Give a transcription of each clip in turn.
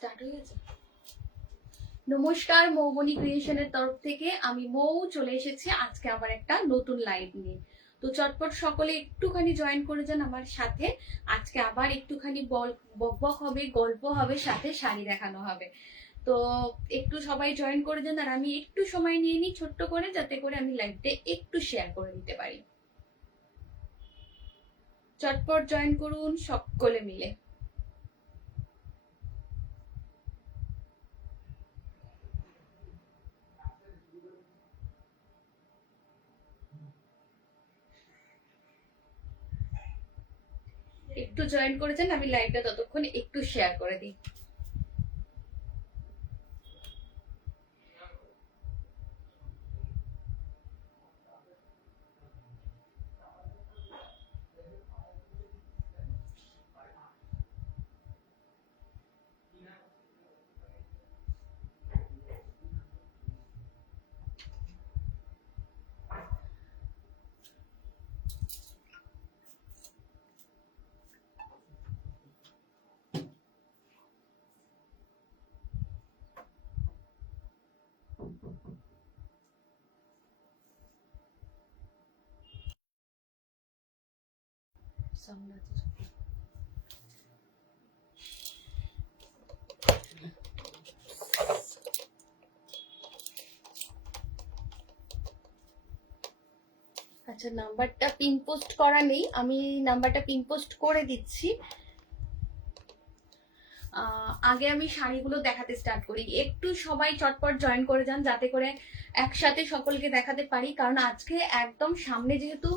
Start হয়ে গেছে। নমস্কার, মৌবনী ক্রিয়েশনের তরফ থেকে আমি মৌ চলে এসেছি আজকে আবার একটা নতুন লাইভ নিয়ে। তো চটপট সকলে একটুখানি জয়েন করে যান আমার সাথে। আজকে আবার একটুখানি বকবক হবে, গল্প হবে, সাথে শাড়ি দেখানো হবে। তো একটু সবাই জয়েন করে যান, আর আমি একটু সময় নিয়ে নিই ছোট্ট করে, যাতে করে আমি লাইভটা একটু শেয়ার করে দিতে পারি। চটপট জয়েন করুন সকলে মিলে। একটু জয়েন করেছেন, আমি লাইভটা ততক্ষণ একটু শেয়ার করে দিই। আচ্ছা, নাম্বারটা পিন পোস্ট করা নেই, আমি নাম্বারটা পিন পোস্ট করে দিচ্ছি। আগে আমি শাড়িগুলো দেখাতে স্টার্ট করি, একটু সবাই চটপট জয়েন করে যান যাতে করে একসাথে সকলকে দেখাতে পারি। কারণ আজকে একদম সামনে যেহেতু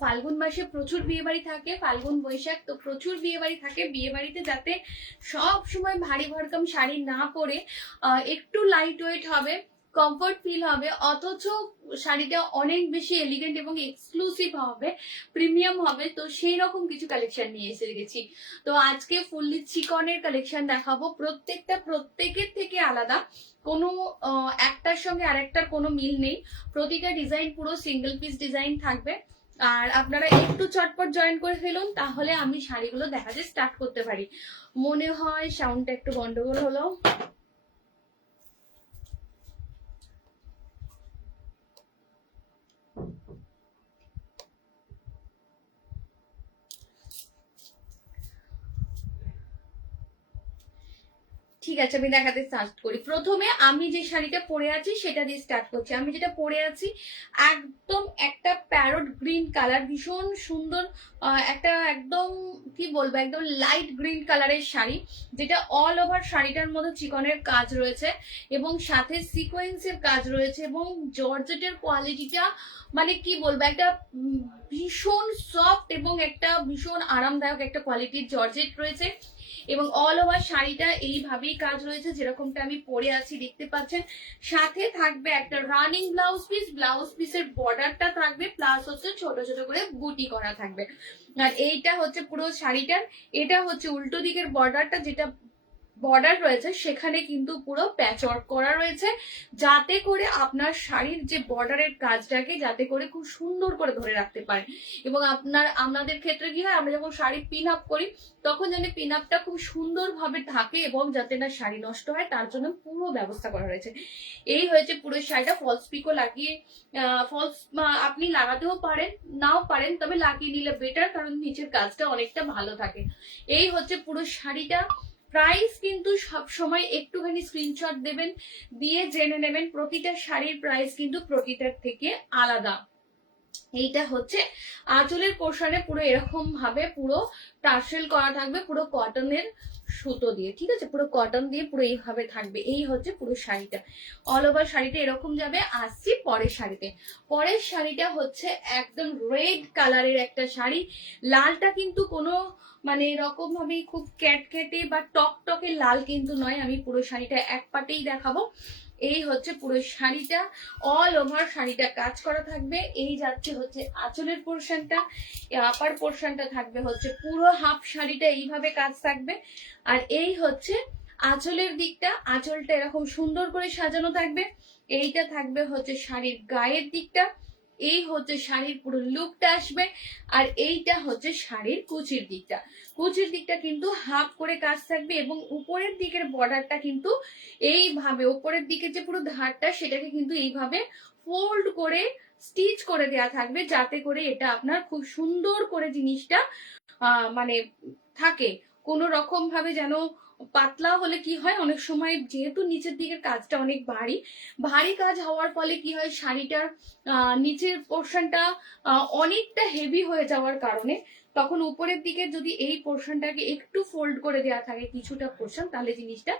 ফাল্গুন মাসে প্রচুর বিয়ে বাড়ি থাকে, ফাল্গুন বৈশাখ, তো প্রচুর বিয়ে বাড়ি থাকে। বিয়ে বাড়িতে যাতে সব সময় ভারী ভরকম শাড়ি না পরে একটু লাইট ওয়েট হবে, কমফর্ট ফিল হবে, অথচ শাড়িটা অনেক বেশি এলিগেন্ট এবং এক্সক্লুসিভ হবে, প্রিমিয়াম হবে, তো সেই রকম কিছু কালেকশন নিয়ে এসে গেছি। তো আজকে ফুললি চিকনের কালেকশন দেখাবো, প্রত্যেকটা প্রত্যেকের থেকে আলাদা, কোনো একটার সঙ্গে আরেকটার কোনো মিল নেই। প্রতিটা ডিজাইন পুরো সিঙ্গেল পিস ডিজাইন থাকবে। আর আপনারা একটু চটপট জয়েন করে ফেলুন, তাহলে আমি শাড়িগুলো দেখাতে স্টার্ট করতে পারি। মনে হয় সাউন্ডটা একটু গন্ডগোল হলো। ঠিক আছে, আমি দেখাতে স্টার্ট করি। প্রথমে আমি যে শাড়িটা পরে আছি সেটা দিয়ে স্টার্ট করছি। আমি যেটা পরে আছি একদম একটা প্যারট গ্রিন কালার, ভীষণ সুন্দর একটা, একদম কি বলবো, একদম লাইট গ্রিন কালারের শাড়ি, যেটা অল ওভার শাড়িটার মধ্যে চিকনের কাজ রয়েছে এবং সাথে সিকোয়েন্সের কাজ রয়েছে, এবং জর্জেটের কোয়ালিটিটা মানে কি বলবো, একটা ভীষণ সফট এবং একটা ভীষণ আরামদায়ক একটা কোয়ালিটির জর্জেট রয়েছে। এবং অল ওভার শাড়িটা এইভাবেই কাজ রয়েছে, যেরকমটা আমি পরে আছি দেখতে পাচ্ছেন। সাথে থাকবে একটা রানিং ব্লাউজ পিস, ব্লাউজ পিসের বর্ডারটা থাকবে, প্লাস হচ্ছে ছোট ছোট করে বুটি করা থাকবে। আর এইটা হচ্ছে পুরো শাড়িটার, এটা হচ্ছে উল্টো দিকের বর্ডারটা, যেটা বর্ডার রয়েছে সেখানে কিন্তু পুরো প্যাচ ওয়ার্ক করা রয়েছে, যাতে করে আপনার শাড়ির যে বর্ডারের কাজটাকে যাতে করে খুব সুন্দর করে ধরে রাখতে পারে। এবং আমাদের ক্ষেত্রে কি হয়, আমরা যখন শাড়ি পিন আপ করি তখন যেন পিন আপটা খুব সুন্দরভাবে থাকে এবং যাতে না শাড়ি নষ্ট হয়, তার জন্য পুরো ব্যবস্থা করা রয়েছে। এই হয়েছে পুরো শাড়িটা। ফলস পিকও লাগিয়ে, ফলস আপনি লাগাতেও পারেন, নাও পারেন, তবে লাগিয়ে নিলে বেটার, কারণ নিচের কাজটা অনেকটা ভালো থাকে। এই হচ্ছে পুরো শাড়িটা। প্রাইস কিন্তু সব সময় একটুখানি স্ক্রিনশট দেবেন, দিয়ে জেনে নেবেন প্রতিটা শাড়ির প্রাইস কিন্তু প্রতিটার থেকে আলাদা। এইটা হচ্ছে আঁচলের পোর্শনে পুরো এরকম ভাবে পুরো টার্সেল করা থাকবে, পুরো কটনের সুতো দিয়ে, ঠিক আছে, পুরো কটন দিয়ে পুরো এইভাবে থাকবে। এই হচ্ছে পুরো শাড়িটা, অল ওভার শাড়িটা এরকম যাবে। আসছি পরের শাড়িতে। পরের শাড়িটা হচ্ছে একদম রেড কালারের একটা শাড়ি। লালটা কিন্তু কোনো মানে এরকম ভাবে খুব ক্যাটক্যাটে বা টকটকে লাল কিন্তু নয়, আমি পুরো শাড়িটা এক পাটেই দেখাবো। এই হচ্ছে পুরো শাড়িটা, অল ওভার শাড়িটা কাজ করা থাকবে। এই যাচ্ছে হচ্ছে আঁচলের পোর্শনটা, আপার পোর্শনটা থাকবে হচ্ছে পুরো হাফ শাড়িটা এইভাবে কাজ থাকবে। আর এই হচ্ছে আঁচলের দিকটা, আঁচলটা এরকম সুন্দর করে সাজানো থাকবে। এইটা থাকবে হচ্ছে শাড়ির গায়ের দিকটা, এই হচ্ছে শাড়ির পুরো লুকটা আসবে। আর এইটা হচ্ছে শাড়ির কুচির দিকটা। কুচির দিকটা কিন্তু হাফ করে কাজ থাকবে এবং উপরের দিকের বর্ডারটা কিন্তু এইভাবে, উপরের দিকে যে পুরো ধারটা সেটাকে কিন্তু এইভাবে ফোল্ড করে স্টিচ করে দেয়া থাকবে, যাতে করে এটা আপনার খুব সুন্দর করে জিনিসটা মানে থাকে। কোনো রকম ভাবে যেন পাতলা হলে কি হয়, অনেক সময় যেহেতু নিচের দিকের কাজটা অনেক ভারী, ভারী কাজ হওয়ার ফলে কি হয়, শাড়িটার নিচের পোর্শনটা অনেকটা হেভি হয়ে যাওয়ার কারণে তখন উপরের দিকে যদি এই পোর্শনটাকে একটু ফোল্ড করে দেওয়া থাকে কিছুটা পোর্শন, তাহলে জিনিসটা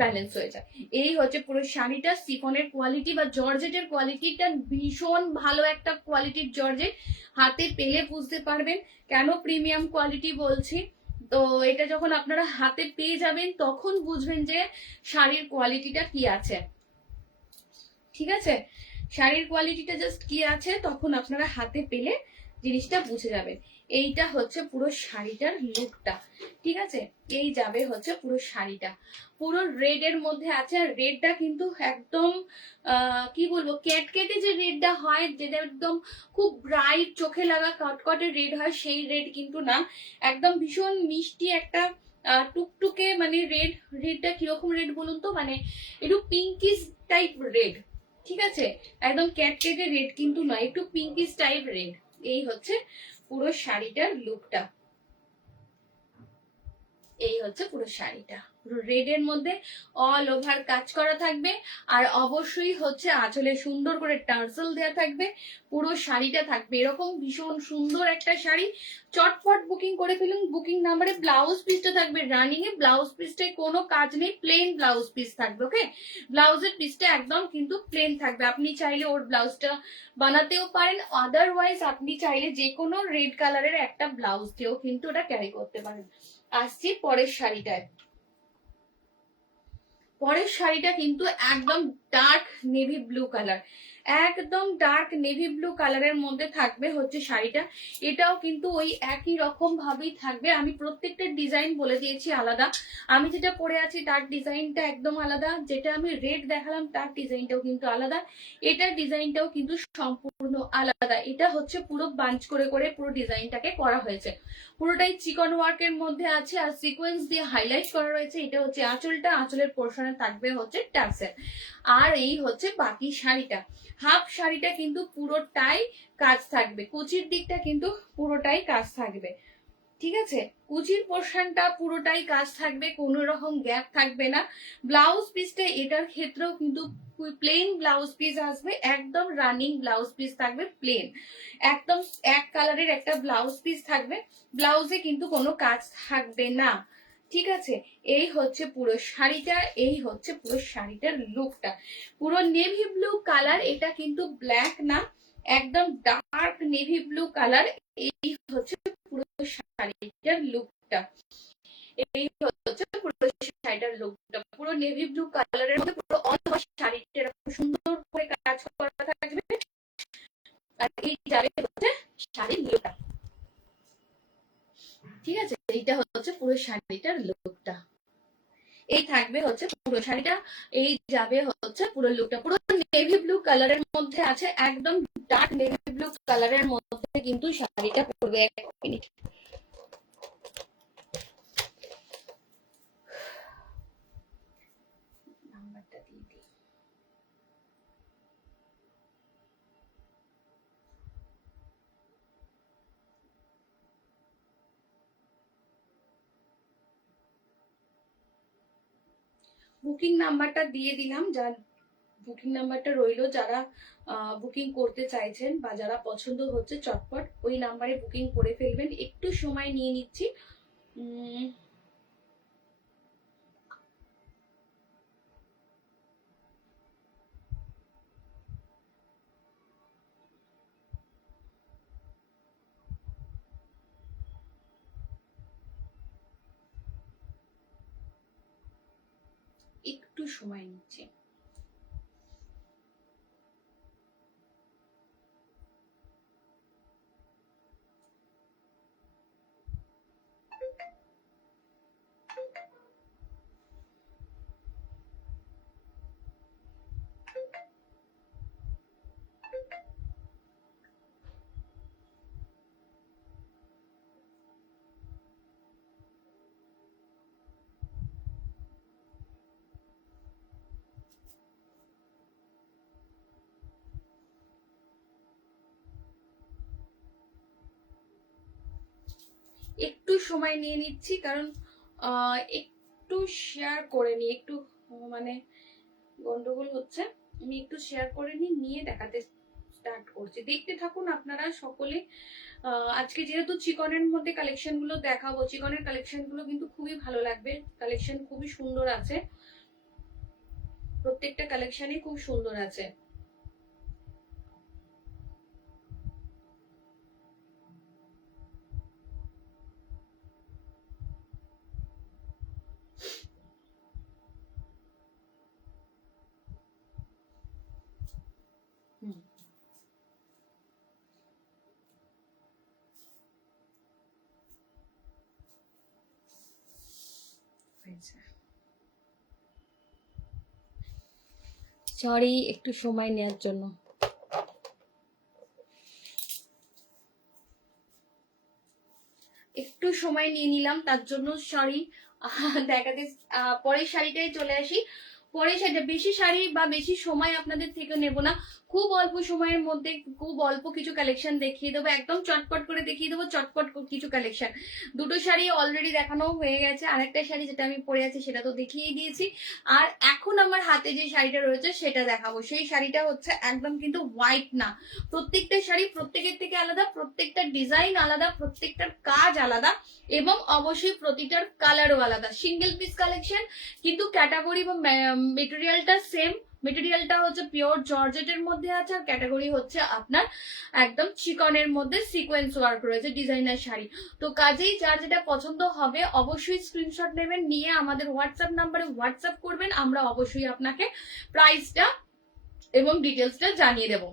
ব্যালেন্স হয়ে যায়। এই হচ্ছে পুরো শাড়িটা। সিফনের কোয়ালিটি বা জর্জেটের কোয়ালিটিটা ভীষণ ভালো একটা কোয়ালিটির জর্জেট। হাতে পেলে বুঝতে পারবেন কেন প্রিমিয়াম কোয়ালিটি বলছি। তো এটা যখন আপনারা হাতে পেয়ে যাবেন তখন বুঝবেন যে শাড়ির কোয়ালিটিটা কি আছে। ঠিক আছে, শাড়ির কোয়ালিটিটা জাস্ট কি আছে তখন আপনারা হাতে পেলে জিনিসটা বুঝে যাবেন। এইটা হচ্ছে পুরো শাড়িটার লুকটা। ঠিক আছে, এই যাবে হচ্ছে পুরো শাড়িটা, পুরো রেড এর মধ্যে আছে। আর রেডটা কিন্তু একদম কি বলবো, ক্যাটকেটে যে রেডটা হয়, যেটা একদম খুব ব্রাইট চোখে লাগা কটকটে রেড হয়, সেই রেড কিন্তু না। একদম ভীষণ মিষ্টি একটা টুকটুকে মানে রেড। রেডটা কিরকম রেড বলুন তো, মানে একটু পিঙ্কিশ টাইপ রেড। ঠিক আছে, একদম ক্যাটকেটে রেড কিন্তু নয়, একটু পিঙ্কিশ টাইপ রেড। এই হচ্ছে পুরো শাড়িটার লুকটা। এই হচ্ছে পুরো শাড়িটা, পুরো রেড এর মধ্যে অল ওভার কাজ করা থাকবে। আর অবশ্যই হচ্ছে আঁচলে সুন্দর করে টার্সেল দেওয়া থাকবে। পুরো শাড়িটা থাকবে এরকম ভীষণ সুন্দর একটা শাড়ি। চটপট বুকিং করে ফেলুন। বুকিং নাম্বারে ব্লাউজ পিসটা থাকবে রানিং এ। ব্লাউজ পিসটায় কোনো কাজ নেই, প্লেন ব্লাউজ পিস থাকবে। ওকে, ব্লাউজের পিসটা একদম কিন্তু প্লেন থাকবে। আপনি চাইলে ওর ব্লাউজটা বানাতেও পারেন, আদারওয়াইজ আপনি চাইলে যে কোনো রেড কালারের একটা ব্লাউজ দিয়েও কিন্তু ওটা ক্যারি করতে পারেন। আসছি পরের শাড়িটায়। পরের শাড়িটা কিন্তু একদম ডার্ক নেভি ব্লু কালার, একদম ডার্ক নেভি ব্লু কালারের মধ্যে থাকবে হচ্ছে শাড়িটা। এটাও কিন্তু ওই একই রকম ভাবেই থাকবে। আমি প্রত্যেকটা ডিজাইন বলে দিয়েছি আলাদা। আমি যেটা পরে আছি তার ডিজাইনটা একদম আলাদা, যেটা আমি রেড দেখালাম তার ডিজাইনটাও কিন্তু আলাদা, এটার ডিজাইনটাও কিন্তু সম্পূর্ণ আলাদা। এটা হচ্ছে পুরো বাঞ্চ করে করে পুরো ডিজাইনটাকে করা হয়েছে। পুরোটাই চিকন ওয়ার্কের মধ্যে আছে আর সিকোয়েন্স দিয়ে হাইলাইট করা রয়েছে। এটা হচ্ছে আঁচলটা, আঁচলের পোর্শনে থাকবে হচ্ছে টার্সেল। আর এই হচ্ছে বাকি শাড়িটা। হাফ শাড়িটা কিন্তু পুরোটাই কাজ থাকবে, কুচির দিকটা কিন্তু পুরোটাই কাজ থাকবে। ঠিক আছে, কুচির পোর্শনটা পুরোটাই কাজ থাকবে, কোনো রকম গ্যাপ থাকবে না। ব্লাউজ পিসটা এটার ক্ষেত্রেও কিন্তু প্লেন ব্লাউজ পিস আসবে, একদম রানিং ব্লাউজ পিস থাকবে প্লেন, একদম এক কালারের একটা ব্লাউজ পিস থাকবে। ব্লাউজে কিন্তু কোনো কাজ থাকবে না। ঠিক আছে, এই হচ্ছে পুরো শাড়িটা, এই হচ্ছে পুরো শাড়িটার লুকটা। পুরো নেভি ব্লু কালার, এটা কিন্তু ব্ল্যাক না, একদম ডার্ক নেভি ব্লু কালার। এই হচ্ছে পুরো শাড়িটার লুকটা। এই হচ্ছে পুরো শাড়িটার লুকটা, পুরো নেভি ব্লু কালারের মধ্যে পুরো অল ওভার শাড়িটা এরকম সুন্দর করে কাজ করা থাকবে। আর এই যাবে হচ্ছে শাড়ির লুকটা। ঠিক আছে, এইটা হচ্ছে পুরো শাড়িটার লুকটা। এই থাকবে হচ্ছে পুরো শাড়িটা, এই যাবে হচ্ছে পুরো লুকটা। পুরো নেভি ব্লু কালারের মধ্যে আছে, একদম ডার্ক নেভি ব্লু কালারের মধ্যে কিন্তু শাড়িটা পড়বে। এক মিনিট, নাম্বারটা দিয়ে দিই। বুকিং নাম্বারটা দিয়ে দিলাম, যার বুকিং নাম্বারটা রইলো, যারা বুকিং করতে চাইছেন বা যারা পছন্দ হচ্ছে চটপট ওই নাম্বারে বুকিং করে ফেলবেন। একটু সময় নিয়ে নিচ্ছি। একটু সময় নিচ্ছি। সময় নিয়ে নিচ্ছি, কারণ একটু শেয়ার করে নিই, একটু মানে গন্ডগোল হচ্ছে, আমি একটু শেয়ার করে নিয়ে দেখাতে স্টার্ট করছি। দেখতে থাকুন আপনারা সকলে। আজকে যেহেতু চিকনের মধ্যে কালেকশন গুলো দেখাবো, চিকনের কালেকশন গুলো কিন্তু খুবই ভালো লাগবে, কালেকশন খুবই সুন্দর আছে, প্রত্যেকটা কালেকশনই খুব সুন্দর আছে। সরি একটু সময় নেওয়ার জন্য। একটু সময় নিয়ে নিলাম, তার জন্য সরি। দেখাতে পরের শাড়িটাই চলে আসি। পরের শাড়িটা বেশি শাড়ি বা বেশি সময় আপনাদের থেকে নেব না, খুব অল্প সময়ের মধ্যে খুব অল্প কিছু কালেকশন দেখিয়ে দেবো, একদম চটপট করে দেখিয়ে দেবো, চটপট কিছু কালেকশন। দুটো শাড়ি অলরেডি দেখানো হয়ে গেছে, আরেকটা শাড়ি যেটা আমি পরে আছি সেটা তো দেখিয়ে দিয়েছি। আর এখন আমার হাতে যে শাড়িটা রয়েছে সেটা দেখাবো। সেই শাড়িটা হচ্ছে একদম কিন্তু হোয়াইট না, প্রত্যেকটা শাড়ি প্রত্যেকের থেকে আলাদা, প্রত্যেকটা ডিজাইন আলাদা, প্রত্যেকটার কাজ আলাদা, এবং অবশ্যই প্রতিটার কালারও আলাদা। সিঙ্গেল পিস কালেকশন, কিন্তু ক্যাটাগরি বা মেটেরিয়ালটা সেম। মেটেরিয়ালটা হচ্ছে পিওর জর্জেটের মধ্যে আছে, আর ক্যাটাগরি হচ্ছে আপনার একদম চিকনের মধ্যে সিকোয়েন্স ওয়ার্ক রয়েছে, ডিজাইনার শাড়ি। তো কাজেই যার যেটা পছন্দ হবে অবশ্যই স্ক্রিনশট নেবেন, নিয়ে আমাদের হোয়াটসঅ্যাপ নাম্বারে হোয়াটসঅ্যাপ করবেন, আমরা অবশ্যই আপনাকে প্রাইসটা এবং ডিটেলসটা জানিয়ে দেব।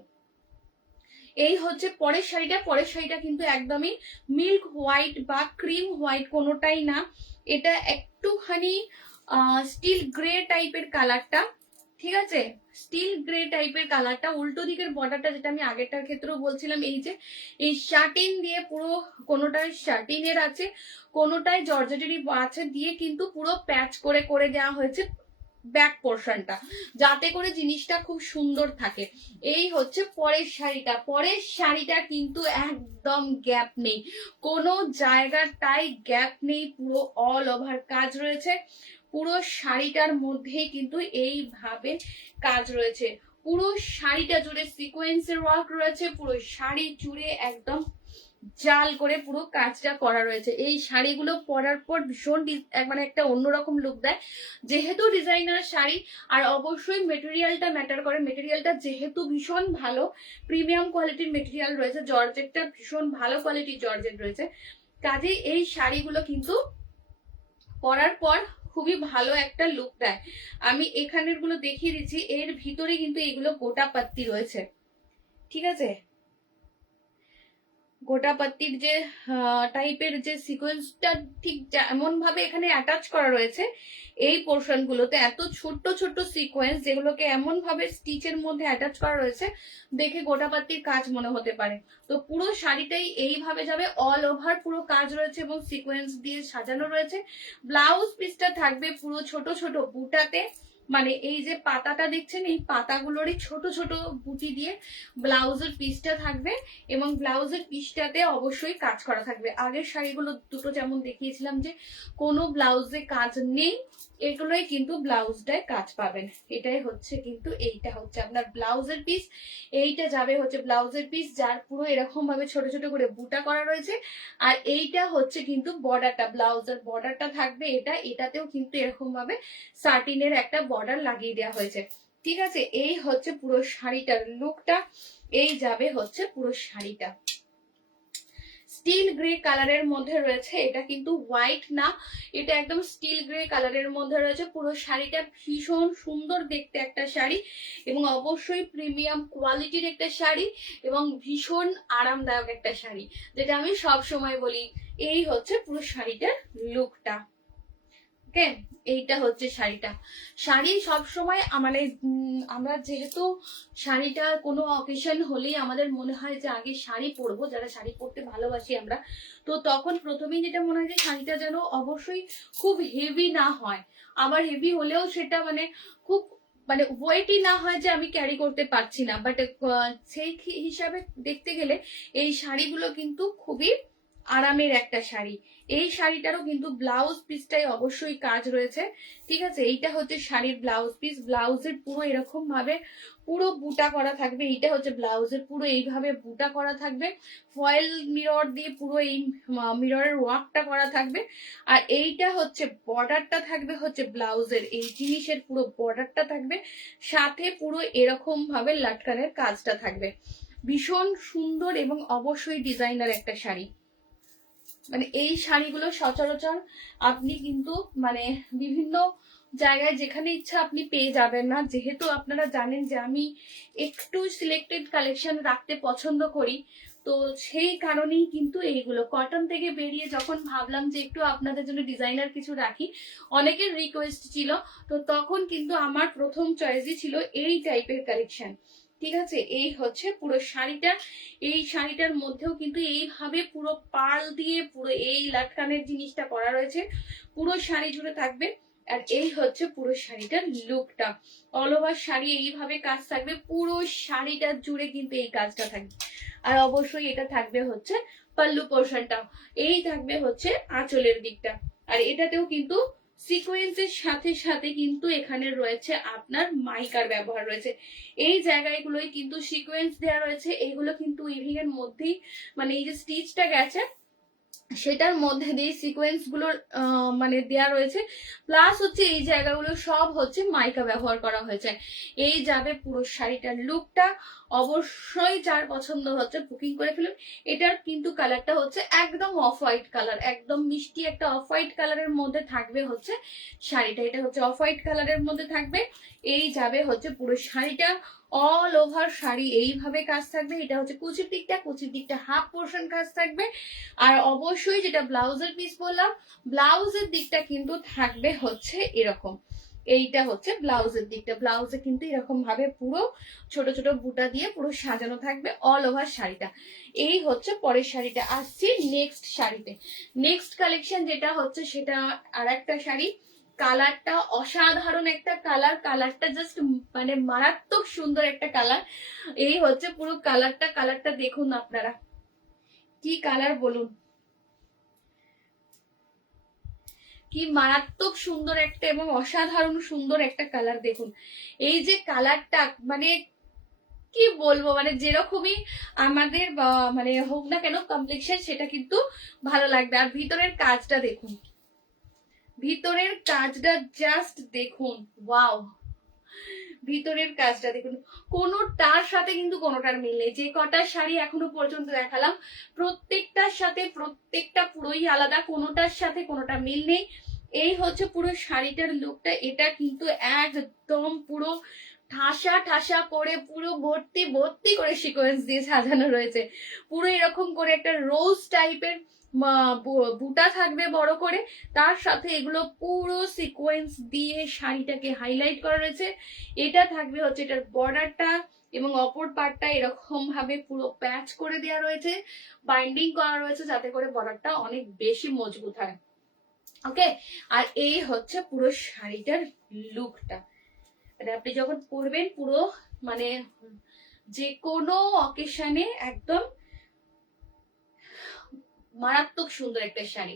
এই হচ্ছে পরের শাড়িটা। পরের শাড়িটা কিন্তু একদমই মিল্ক হোয়াইট বা ক্রিম হোয়াইট কোনোটাই না, এটা একটুখানি স্টিল গ্রে টাইপের কালারটা, ঠিক আছে, স্টিল গ্রে টাইপের কালারটা। উল্টো দিকের বর্ডারটা, যেটা আমি আগেরটার ক্ষেত্রেও বলছিলাম, এই যে এই শার্টিন দিয়ে পুরো, কোনোটায় শার্টিনের আছে, কোনোটায় জর্জেটেরই আছে, দিয়ে কিন্তু পুরো প্যাচ করে করে দেওয়া হয়েছে ব্যাক পোর্শনটা, যাতে করে জিনিসটা খুব সুন্দর থাকে। এই হচ্ছে পরের শাড়িটা। পরের শাড়িটা কিন্তু একদম গ্যাপ নেই, কোনো জায়গাটায় গ্যাপ নেই, পুরো অল ওভার কাজ রয়েছে, পুরো শাড়িটার মধ্যেই কিন্তু এইভাবে কাজ রয়েছে, পুরো শাড়িটা জুড়ে সিকোয়েন্সের ওয়ার্ক রয়েছে, পুরো শাড়ি জুড়ে একদম জাল করে পুরো কাজটা করা রয়েছে। এই শাড়িগুলো পরার পর ভীষণ মানে একটা অন্যরকম লুক দেয়, যেহেতু ডিজাইনার শাড়ি। আর অবশ্যই মেটেরিয়ালটা ম্যাটার করে, মেটেরিয়ালটা যেহেতু ভীষণ ভালো প্রিমিয়াম কোয়ালিটির মেটেরিয়াল রয়েছে, জর্জেটটা ভীষণ ভালো কোয়ালিটির জর্জেট রয়েছে, কাজেই এই শাড়িগুলো কিন্তু পরার পর খুবই ভালো একটা লুক দেয়। আমি এখানের গুলো দেখিয়ে দিচ্ছি, এর ভিতরে কিন্তু এগুলো গোটা পাত্তি রয়েছে, ঠিক আছে, গোটা পাত্তির যে টাইপের যে সিকোয়েন্সটা ঠিক এমন ভাবে এখানে অ্যাটাচ করা রয়েছে, এই পোর্শন গুলোতে এত ছোট্ট ছোট্ট সিকোয়েন্স, যেগুলোকে এমন ভাবে স্টিচের মধ্যে অ্যাটাচ করা রয়েছে, দেখে গোটা পাত্তির কাজ মনে হতে পারে। তো পুরো শাড়িটাই এইভাবে যাবে, অল ওভার পুরো কাজ রয়েছে এবং সিকোয়েন্স দিয়ে সাজানো রয়েছে। ব্লাউজ পিসটা থাকবে পুরো ছোট ছোট বুটাতে, মানে এই যে পাতাটা দেখছেন, এই পাতাগুলোরই ছোট ছোট বুটি দিয়ে ব্লাউজের পিসটা থাকবে, এবং ব্লাউজের পিসটাতে অবশ্যই কাজ করা থাকবে। আগের শাড়িগুলো দুটো যেমন দেখিয়েছিলাম যে কোনো ব্লাউজে কাজ নেই, এগুলোই কিন্তু ব্লাউজটায় কাজ পাবেন। এটাই হচ্ছে কিন্তু, এইটা হচ্ছে আপনার ব্লাউজের পিস, এইটা যাবে হচ্ছে ব্লাউজের পিস, যার পুরো এরকম ভাবে ছোট ছোট করে বুটা করা রয়েছে। আর এইটা হচ্ছে কিন্তু বর্ডারটা, ব্লাউজের বর্ডারটা থাকবে, এটাতেও কিন্তু এরকম ভাবে সাটিনের একটা বর্ডার লাগিয়ে দেওয়া হয়েছে, ঠিক আছে। এই হচ্ছে পুরো শাড়িটার লুকটা, এই যাবে হচ্ছে পুরো শাড়িটা। স্টিল গ্রে কালারের মধ্যে রয়েছে, এটা কিন্তু হোয়াইট না, এটা একদম স্টিল গ্রে কালারের মধ্যে রয়েছে। পুরো শাড়িটা ভীষণ সুন্দর দেখতে একটা শাড়ি, এবং অবশ্যই প্রিমিয়াম কোয়ালিটির একটা শাড়ি, এবং ভীষণ আরামদায়ক একটা শাড়ি, যেটা আমি সব সময় বলি। এই হচ্ছে পুরো শাড়িটার লুকটা, ওকে। এইটা হচ্ছে শাড়িটা। শাড়ি সবসময় মানে আমরা যেহেতু শাড়িটা কোনো অকেশন হলেই আমাদের মনে হয় যে আগে শাড়ি পরবো, যারা শাড়ি পরতে ভালোবাসি আমরা, তো তখন প্রথমেই যেটা মনে হয় যে শাড়িটা যেন অবশ্যই খুব হেভি না হয়, আবার হেভি হলেও সেটা মানে খুব মানে ওয়েটই না হয় যে আমি ক্যারি করতে পারছি না। বাট সেই হিসাবে দেখতে গেলে এই শাড়িগুলো কিন্তু খুবই আরামের একটা শাড়ি। এই শাড়িটারও কিন্তু ব্লাউজ পিসটাই অবশ্যই কাজ রয়েছে, ঠিক আছে। এইটা হচ্ছে শাড়ির ব্লাউজ পিস, ব্লাউজের পুরো এরকম ভাবে পুরো বুটা করা থাকবে। এইটা হচ্ছে ব্লাউজের পুরো এইভাবে বুটা করা থাকবে, ফয়েল মিরর দিয়ে পুরো এই মিররের ওয়ার্কটা করা থাকবে। আর এইটা হচ্ছে বর্ডারটা থাকবে হচ্ছে ব্লাউজের এই জিনিসের পুরো বর্ডারটা থাকবে, সাথে পুরো এরকম ভাবে লাটকানের কাজটা থাকবে। ভীষণ সুন্দর এবং অবশ্যই ডিজাইনার একটা শাড়ি। মানে এই শাড়িগুলো সচরাচর আপনি কিন্তু মানে বিভিন্ন জায়গায় যেখানে ইচ্ছা আপনি পেয়ে যাবেন না। যেহেতু আপনারা জানেন যে আমি একটু সিলেক্টেড কালেকশন রাখতে পছন্দ করি, তো সেই কারণেই কিন্তু এইগুলো কটন থেকে বেরিয়ে যখন ভাবলাম যে একটু আপনাদের জন্য ডিজাইনার কিছু রাখি, অনেকের রিকোয়েস্ট ছিল, তো তখন কিন্তু আমার প্রথম চয়েসই ছিল এই টাইপের কালেকশন। ঠিক আছে, এই হচ্ছে পুরো শাড়িটা। এই শাড়িটার মধ্যেও কিন্তু এইভাবে পুরো পাল দিয়ে পুরো এই লাটকানের জিনিসটা করা রয়েছে, পুরো শাড়ি জুড়ে থাকবে। আর এই হচ্ছে পুরো শাড়িটার লুকটা, অল ওভার শাড়ি এইভাবে কাজ থাকবে, পুরো শাড়িটা জুড়ে কিন্তু এই কাজটা থাকবে। আর অবশ্যই এটা থাকবে হচ্ছে পাল্লু পোর্শনটা, এই থাকবে হচ্ছে আঁচলের দিকটা। আর এটাতেও কিন্তু সিকোয়েন্সের সাথে সাথে কিন্তু এখানে রয়েছে আপনার মাইকার ব্যবহার রয়েছে। এই জায়গাগুলোই কিন্তু সিকোয়েন্স দেওয়া রয়েছে, এইগুলো কিন্তু উইভিং এর মধ্যেই মানে এই যে স্টিচটা গেছে সেটার মধ্যে দিয়ে সিকোয়েন্স গুলোর মানে দেয়া রয়েছে, প্লাস হচ্ছে এই জায়গাগুলো সব হচ্ছে মাইকা ব্যবহার করা হয়েছে। এই যাবে পুরো শাড়িটার লুকটা। অবশ্যই যার পছন্দ হচ্ছে বুকিং করে ফেলুন। এটার কিন্তু কালারটা হচ্ছে একদম অফ হোয়াইট কালার, একদম মিষ্টি একটা অফ হোয়াইট কালারের মধ্যে থাকবে হচ্ছে শাড়িটা। এটা হচ্ছে অফ হোয়াইট কালারের মধ্যে থাকবে। এই যাবে হচ্ছে পুরো শাড়িটা, অল ওভার শাড়ি এইভাবে কাজ থাকবে। এটা হচ্ছে কুচির দিকটা হাফ পোর্শন কাজ থাকবে। আর অবশ্যই যেটা ব্লাউজের পিস বললাম, ব্লাউজের দিকটা কিন্তু থাকবে হচ্ছে এরকম। এইটা হচ্ছে ব্লাউজের দিকটা, ব্লাউজে কিন্তু এরকম ভাবে পুরো ছোট ছোট বুটা দিয়ে পুরো সাজানো থাকবে অল ওভার শাড়িটা। এই হচ্ছে পরের শাড়িটা। আসছি নেক্সট শাড়িতে। নেক্সট কালেকশন যেটা হচ্ছে সেটা আর একটা শাড়ি, কালারটা অসাধারণ একটা কালার, কালারটা জাস্ট মানে মারাত্মক সুন্দর একটা কালার। এই হচ্ছে পুরো কালারটা, কালারটা দেখুন আপনারা, কি কালার বলুন, কি মারাত্মক সুন্দর একটা এবং অসাধারণ সুন্দর একটা কালার দেখুন। এই যে কালারটা মানে কি বলবো, মানে যেরকমই আমাদের মানে হোক না কেন কমপ্লেক্সন, সেটা কিন্তু ভালো লাগবে। আর ভিতরের কাজটা দেখুন, ভিতরের কাজটা জাস্ট দেখুন, ওয়াও, ভিতরের কাজটা দেখুন। কোনোটার সাথে কিন্তু কোনোটার মিল নেই। যে কটা শাড়ি এখনো পর্যন্ত দেখালাম প্রত্যেকটার সাথে প্রত্যেকটা পুরোই আলাদা, কোনোটার সাথে কোনোটা মিল নেই। এই হচ্ছে পুরো শাড়িটার লুকটা। এটা কিন্তু একদম পুরো ঠাসা ঠাসা করে পুরো ভর্তি ভর্তি করে সিকোয়েন্স দিয়ে সাজানো রয়েছে। পুরো এরকম করে একটা রোজ টাইপের বুটা থাকবে বড় করে, তার সাথে এগুলো পুরো সিকোয়েন্স দিয়ে শাড়িটাকে হাইলাইট করা রয়েছে। এটা থাকবে হচ্ছে এটার বর্ডারটা, এবং অপর পার্টটা এরকম ভাবে পুরো প্যাচ করে দেওয়া রয়েছে, বাইন্ডিং করা রয়েছে যাতে করে বর্ডারটা অনেক বেশি মজবুত হয়। ওকে, আর এই হচ্ছে পুরো শাড়িটার লুকটা। মানে আপনি যখন পরবেন পুরো মানে যে কোনো অকেশনে একদম মারাত্মক সুন্দর একটা শাড়ি।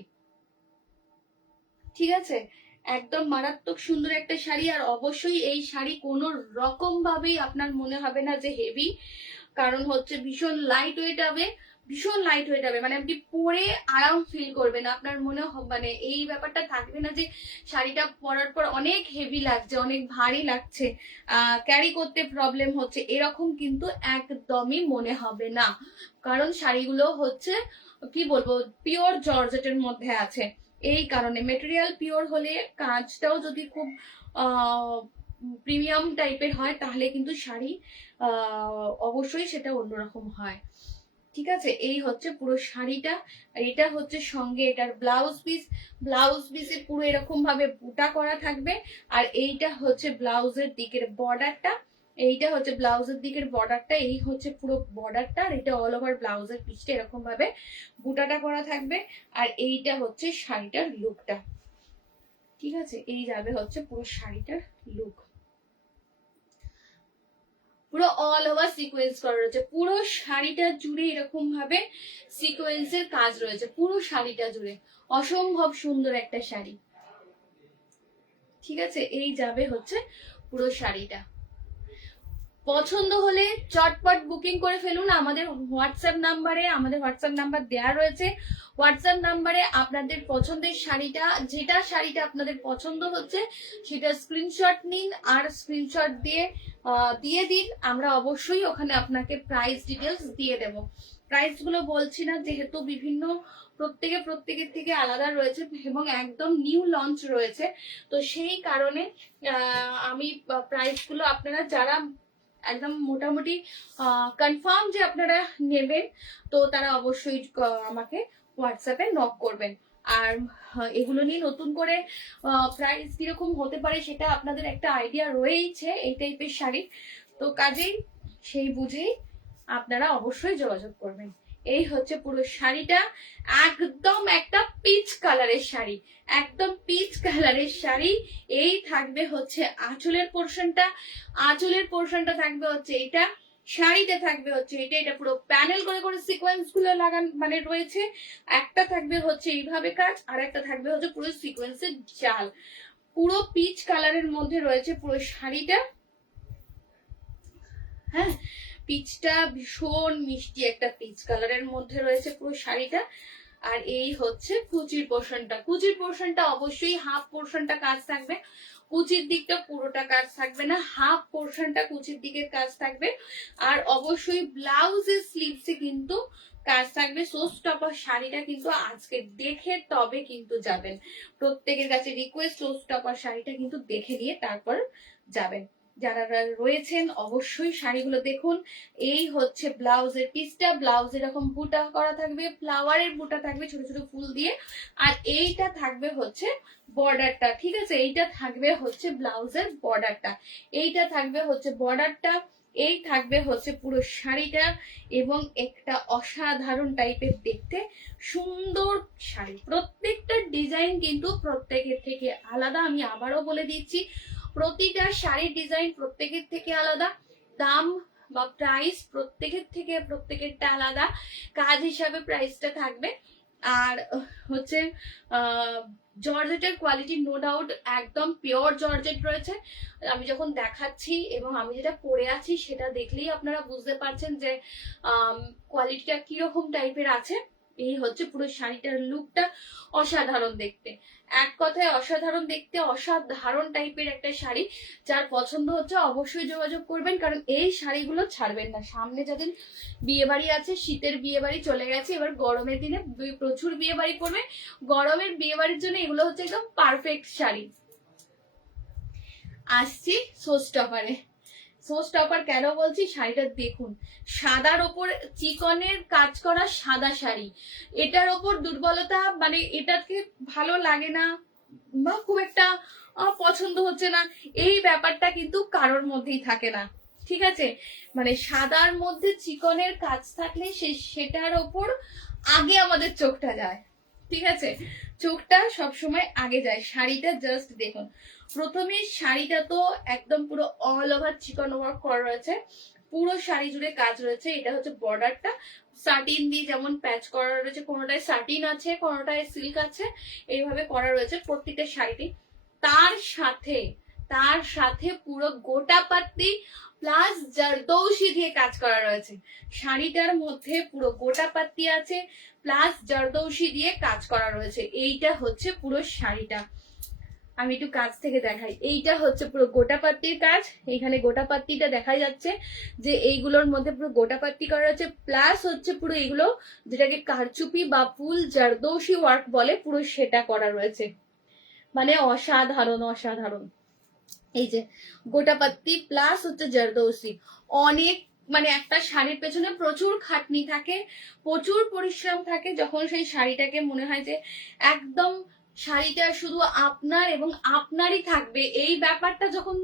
ঠিক আছে, একদম মারাত্মক সুন্দর একটা শাড়ি। আর অবশ্যই এই শাড়ি কোনো রকম ভাবেই আপনার মনে হবে না যে হেভি, কারণ হচ্ছে ভীষণ লাইট ওয়েট হবে, ভীষণ লাইট ওয়েট হবে। মানে আপনি পরে আরাম ফিল করবেন, আপনার মনে মানে এই ব্যাপারটা থাকবে না যে শাড়িটা পরার পর অনেক হেভি লাগছে, অনেক ভারী লাগছে, ক্যারি করতে প্রবলেম হচ্ছে, এরকম কিন্তু একদমই মনে হবে না। কারণ শাড়িগুলো হচ্ছে কি বলবো পিওর জর্জেটের মধ্যে আছে। এই কারণে মেটেরিয়াল পিওর হলে, কাজটাও যদি খুব প্রিমিয়াম টাইপের হয় তাহলে কিন্তু শাড়ি অবশ্যই সেটা অন্যরকম হয়। ঠিক আছে, এই হচ্ছে পুরো শাড়িটা। আর এটা হচ্ছে সঙ্গে এটার ব্লাউজ পিস, ব্লাউজ পিসে পুরো এরকম ভাবে বুটা করা থাকবে। আর এইটা হচ্ছে ব্লাউজের দিকের বর্ডারটা, এইটা হচ্ছে ব্লাউজের দিকের বর্ডারটা, এই হচ্ছে পুরো বর্ডারটা। আর এটা অল ওভার ব্লাউজের পিসটা এরকম ভাবে বুটাটা করা থাকবে। আর এইটা হচ্ছে শাড়িটার লুকটা। ঠিক আছে, এই যাবে হচ্ছে পুরো শাড়িটার লুক, পুরো অল ওভার সিকোয়েন্স করা রয়েছে, পুরো শাড়িটা জুড়ে এরকম ভাবে সিকোয়েন্সের কাজ রয়েছে, পুরো শাড়িটা জুড়ে অসম্ভব সুন্দর একটা শাড়ি। ঠিক আছে, এই যাবে হচ্ছে পুরো শাড়িটা। পছন্দ হলে চটপট বুকিং করে ফেলুন আমাদের হোয়াটসঅ্যাপ নাম্বারে, আমাদের হোয়াটসঅ্যাপ নাম্বার দেওয়া রয়েছে। হোয়াটসঅ্যাপ নাম্বারে আপনাদের পছন্দের শাড়িটা, যেটা শাড়িটা আপনাদের পছন্দ হচ্ছে সেটা স্ক্রিনশট নিন, আর স্ক্রিনশট দিয়ে দিন। আমরা অবশ্যই ওখানে আপনাকে প্রাইস ডিটেলস দিয়ে দেব। প্রাইস গুলো বলছি না, যেহেতু বিভিন্ন প্রত্যেকের থেকে আলাদা রয়েছে এবং একদম নিউ লঞ্চ রয়েছে, তো সেই কারণে আমি প্রাইস গুলো, আপনারা যারা একদম মোটামুটি কনফার্ম যে আপনারা নেবেন, তো তারা অবশ্যই আমাকে হোয়াটসঅ্যাপে নক করবেন। আর এগুলো নিয়ে নতুন করে প্রাইস কিরকম হতে পারে সেটা আপনাদের একটা আইডিয়া রয়েইছে এই টাইপের শাড়ি, তো কাজেই সেই বুঝেই আপনারা অবশ্যই যোগাযোগ করবেন। এই হচ্ছে পুরো শাড়িটা, একদম একটা পিচ কালারের শাড়ি, একদম পিচ কালারের শাড়ি। এই থাকবে হচ্ছে আঁচলের পোর্শনটা, আঁচলের পোর্শনটা থাকবে হচ্ছে এটা, শাড়িতে থাকবে হচ্ছে এটা পুরো প্যানেল করে করে সিকোয়েন্স গুলো লাগান মানে রয়েছে। একটা থাকবে হচ্ছে এইভাবে কাজ, আর একটা থাকবে হচ্ছে পুরো সিকোয়েন্সের জাল। পুরো পিচ কালারের মধ্যে রয়েছে পুরো শাড়িটা। হ্যাঁ, পিচটা ভীষণ মিষ্টি একটা পিচ কালারের মধ্যে রয়েছে পুরো শাড়িটা। আর এই হচ্ছে কুচির পোর্শনটা, কুচির পোর্শনটা অবশ্যই হাফ পোর্শনটা কাজ থাকবে, কুচির দিকটা পুরোটা কাজ থাকবে না, হাফ পোর্শনটা কুচির দিকের কাজ থাকবে। আর অবশ্যই ব্লাউজের স্লিভসে কিন্তু কাজ থাকবে। শো স্টপার শাড়িটা কিন্তু আজকে দেখে তবে কিন্তু যাবেন, প্রত্যেকের কাছে রিকোয়েস্ট, শো স্টপার শাড়িটা কিন্তু দেখে নিয়ে তারপর যাবেন। যারা রয়েছেন অবশ্যই শাড়িগুলো দেখুন। এই হচ্ছে ব্লাউজের পিসটা, ব্লাউজ এরকম বুটা করা থাকবে, ফ্লাওয়ারের বুটা থাকবে ছোট ছোট ফুল দিয়ে। আর এইটা থাকবে হচ্ছে বর্ডারটা, ঠিক আছে, এইটা থাকবে হচ্ছে ব্লাউজের বর্ডারটা, এইটা থাকবে হচ্ছে বর্ডারটা, এই থাকবে হচ্ছে পুরো শাড়িটা। এবং একটা অসাধারণ টাইপের দেখতে সুন্দর শাড়ি, প্রত্যেকটা ডিজাইন কিন্তু প্রত্যেকের থেকে আলাদা। আমি আবারও বলে দিচ্ছি, প্রতিটা শাড়ির ডিজাইন প্রত্যেকের থেকে আলাদা, দাম বা প্রাইস প্রত্যেকেরটা আলাদা, কাজ হিসাবে প্রাইসটা থাকবে। আর হচ্ছে জর্জেটের কোয়ালিটি নো ডাউট একদম পিওর জর্জেট রয়েছে। আমি যখন দেখাচ্ছি এবং আমি যেটা পরে আছি সেটা দেখলেই আপনারা বুঝতে পারছেন যে কোয়ালিটিটা কিরকম টাইপের আছে। এই হচ্ছে পুরো শাড়িটার লুকটা, অসাধারণ দেখতে, এক কথায় অসাধারণ দেখতে, অসাধারণ টাইপের একটা শাড়ি। যার পছন্দ হচ্ছে অবশ্যই যোগাযোগ করবেন, কারণ এই শাড়িগুলো ছাড়বেন না। সামনে যাদের বিয়ে বাড়ি আছে, শীতের বিয়ে বাড়ি চলে গেছে, এবার গরমের দিনে প্রচুর বিয়ে বাড়ি করবে, গরমের বিয়ে বাড়ির জন্য এগুলো হচ্ছে একদম পারফেক্ট শাড়ি। আসছি শো স্টপারে। শো স্টপার কেন বলছি, শাড়িটা দেখুন, সাদার ওপর চিকনের কাজ করা সাদা শাড়ি, এটার ওপর দুর্বলতা মানে এটাকে ভালো লাগে না বা খুব একটা পছন্দ হচ্ছে না, এই ব্যাপারটা কিন্তু কারোর মধ্যেই থাকে না। ঠিক আছে, মানে সাদার মধ্যে চিকনের কাজ থাকলে সেটার ওপর আগে আমাদের চোখটা যায়। ঠিক আছে, চোখটা সবসময় আগে যায়। শাড়িটা জাস্ট দেখুন, প্রথমে শাড়িটা তো একদম পুরো অল ওভার চিকন ওয়ার্ক করা রয়েছে, পুরো শাড়ি জুড়ে কাজ রয়েছে। এটা হচ্ছে বর্ডারটা, সাটিন দিয়ে যেমন প্যাচ করা রয়েছে, কোনোটায় সাটিন আছে কোনোটায় সিল্ক আছে, এইভাবে করা রয়েছে প্রত্যেকটা শাড়িতে। তার সাথে পুরো গোটা পাত্তি প্লাস জারদৌসি দিয়ে কাজ করা রয়েছে। শাড়িটার মধ্যে পুরো গোটা পাত্তি আছে প্লাস জারদৌসি দিয়ে কাজ করা রয়েছে। এইটা হচ্ছে পুরো শাড়িটা, আমি একটু কাছ থেকে দেখাই। এইটা হচ্ছে পুরো গোটা পাত্তির কাজ, এইখানে গোটা পাত্তিটা দেখা যাচ্ছে যে এইগুলোর মধ্যে পুরো গোটা পাত্তি করা রয়েছে, প্লাস হচ্ছে পুরো এগুলো যেটাকে কারচুপি বা ফুল জারদৌসি ওয়ার্ক বলে, পুরো সেটা করা রয়েছে। মানে অসাধারণ অসাধারণ। এই যে গোটা পাত্তি প্লাস হচ্ছে জারদৌসি, অনেক মানে একটা শাড়ির পেছনে প্রচুর খাটনি থাকে, প্রচুর পরিশ্রম থাকে। যখন সেই শাড়িটাকে মনে হয় যে একদম শাড়িটা শুধু আপনার এবং আপনারই থাকবে, এই ব্যাপারটা যখন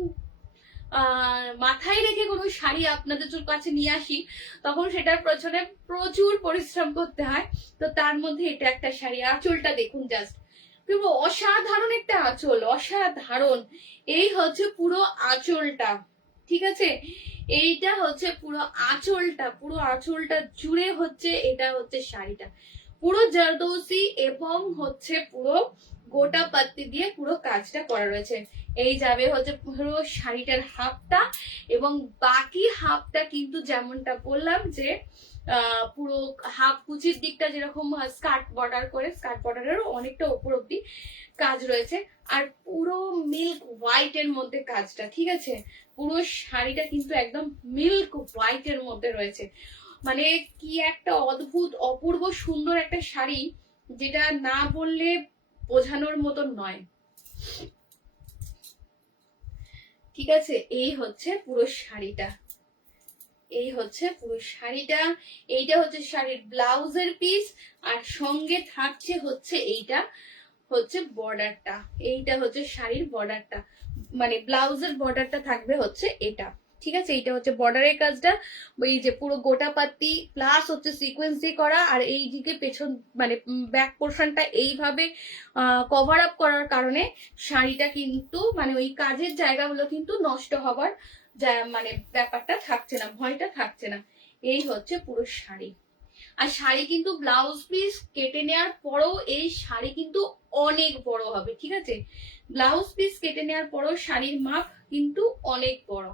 মাথায় রেখে কোনো শাড়ি আপনাদের কাছে নিয়ে আসি, তখন সেটার পেছনে প্রচুর পরিশ্রম করতে হয়। তো তার মধ্যে এটা একটা শাড়ি, আঁচলটা দেখুন জাস্ট, পুরো অসাধারণ একটা আঁচল, অসাধারণ। এই হচ্ছে পুরো আঁচলটা, ঠিক আছে, এইটা হচ্ছে পুরো আঁচলটা জুড়ে হচ্ছে এটা হচ্ছে শাড়িটা, পুরো জারদৌসি এবং হচ্ছে পুরো গোটা পাত্তি দিয়ে পুরো কাজটা করা রয়েছে। এই যাবে হচ্ছে পুরো শাড়িটার হাফটা, এবং বাকি হাফটা কিন্তু যেমনটা বললাম যে পুরো হাফ কুচির দিকটা যেরকম স্কার্ট বর্ডার করে, স্কার্ট বর্ডারেরও অনেকটা উপর অব্দি কাজ রয়েছে। আর পুরো মিল্ক হোয়াইট এর মধ্যে কাজটা, ঠিক আছে, পুরো শাড়িটা কিন্তু একদম মিল্ক হোয়াইট এর মধ্যে রয়েছে। মানে কি একটা অদ্ভুত অপূর্ব সুন্দর একটা শাড়ি, যেটা না বললে বোঝানোর মতন নয়। ঠিক আছে, এই হচ্ছে পুরো শাড়িটা, এই হচ্ছে পুরো শাড়িটা। এইটা হচ্ছে শাড়ির ব্লাউজের পিস, আর সঙ্গে থাকছে হচ্ছে এইটা হচ্ছে বর্ডারটা, এইটা হচ্ছে শাড়ির বর্ডারটা, মানে ব্লাউজের বর্ডারটা থাকবে হচ্ছে এটা। ঠিক আছে, এইটা হচ্ছে বর্ডারের কাজটা, এই যে পুরো গোটা পাত্তি প্লাস হচ্ছে সিকোয়েন্স দিয়ে করা, আর এই দিকে পেছন মানে ব্যাক পোর্শনটা এইভাবে কভার আপ করার কারণে শাড়িটা কিন্তু মানে ওই কাজের জায়গাগুলো কিন্তু নষ্ট হবার মানে ব্যাপারটা থাকছে না, ভয়টা থাকছে না। এই হচ্ছে পুরো শাড়ি। আর শাড়ি কিন্তু ব্লাউজ পিস কেটে নেওয়ার পরেও এই শাড়ি কিন্তু অনেক বড় হবে। ঠিক আছে, ব্লাউজ পিস কেটে নেওয়ার পরেও শাড়ির মাপ কিন্তু অনেক বড়।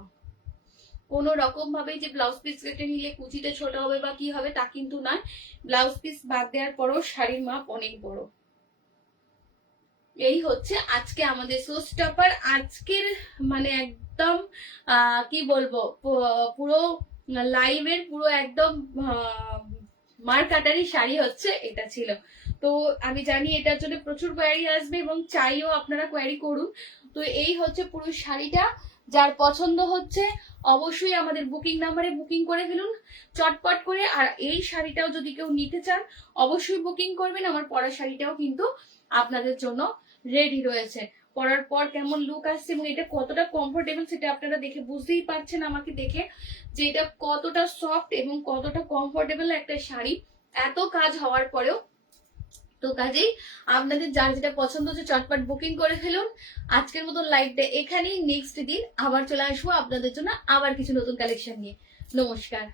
কোনো রকম ভাবে যে ব্লাউজ পিস কেটে নিলে কুচিতে ছোট হবে বা কি হবে তা কিন্তু নয়, ব্লাউজ পিস বাদ দেওয়ার পরেও শাড়ির মাপ অনেক বড়। এই হচ্ছে আজকে আমাদের শোস্টপার, আজকের মানে একদম কি বলবো, পুরো লাইভের পুরো একদম মার কাটারি শাড়ি হচ্ছে এটা ছিল। তো আমি জানি এটার জন্য প্রচুর কোয়ারি আসবে এবং চাইও আপনারা কোয়ারি করুন। তো এই হচ্ছে পুরো শাড়িটা, যার পছন্দ হচ্ছে অবশ্যই আমাদের বুকিং নাম্বারে বুকিং করে ফেলুন চটপট করে। আর এই শাড়িটাও যদি কেউ নিতে চান অবশ্যই বুকিং করবেন, আমার পরা শাড়িটাও কিন্তু আপনাদের জন্য রেডি রয়েছে। পরার পর কেমন লুক আসছে এবং এটা কতটা কমফোর্টেবল সেটা আপনারা দেখে বুঝতেই পারছেন আমাকে দেখে, যে এটা কতটা সফট এবং কতটা কমফোর্টেবল একটা শাড়ি এত কাজ হওয়ার পরেও। তো কাজেই আপনাদের যার যেটা পছন্দ হচ্ছে চটপট বুকিং করে ফেলুন। আজকের মতন লাইভটা এখানেই, নেক্সট দিন আবার চলে আসবো আপনাদের জন্য আবার কিছু নতুন কালেকশন নিয়ে। নমস্কার।